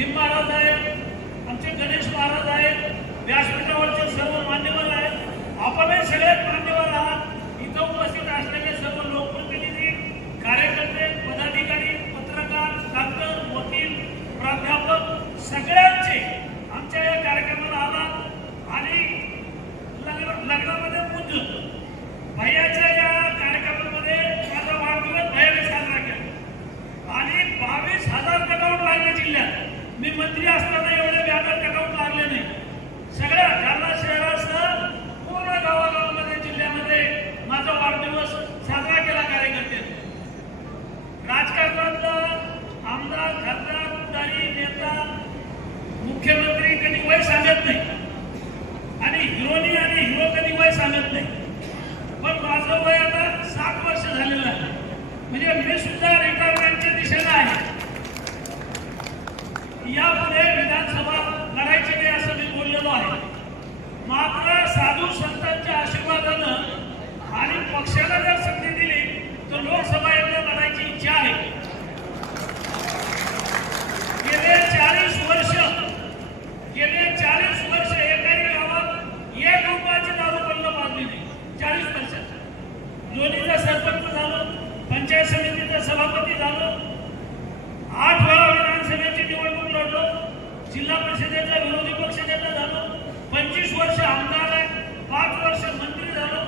भीम महाराज आहेत, आमचे गणेश महाराज आहेत, व्यासपीठावरचे सर्व मान्यवर आहेत, आपणही सगळ्यात मान्यवर आहात। इथं उपस्थित असलेले सर्व लोकप्रतिनिधी, कार्यकर्ते, पदाधिकारी, पत्रकार, डॉक्टर, वकील, प्राध्यापक सगळ्यांचे आमच्या या कार्यक्रमाला आलात आणि लग्नामध्ये मुंज भैयाच्या या कार्यक्रमामध्ये माझा वाढदिवस भैयाने साजरा केला आणि 22,000 कटआउट लागले जिल्ह्यात। मी मंत्री असताना एवढे बॅनर कटआउट लागले नाही। सगळ्या जालना शहरासह पूर्ण गावागावामध्ये जिल्ह्यामध्ये माझा वाढदिवस साजरा केला कार्यकर्त्यांनी। राजकारणातला आमदार, खासदार, पुढारी, नेता, मुख्यमंत्री कधी वय सांगत नाही आणि हिरोनी आणि हिरो कधी वय सांगत नाही, पण माझं वय आता 7 वर्ष झालेलं आहे, म्हणजे मी सुद्धा रिटायरमेंटच्या दिशेला आहे। यापुढे विधानसभा लढायची नाही असं मी बोललेलो आहे, मात्र साधू संतांच्या आशीर्वादानं आणि पक्षाला जर संधी दिली तर लोकसभा एकदा लढायची इच्छा आहे। गेले 40 वर्ष एकाही गावात 1 रुपयाची दारू बंद पाडली नाही। 40 वर्षात लोणीचा सरपंच झालो, पंचायत समितीचा सभापती झालो, 8 वेळा विधानसभेची निवडणूक लढलो, जिल्हा परिषदेचा विरोधी पक्ष नेता झालो, 25 वर्ष आमदार आहे, 5 वर्ष मंत्री झालो,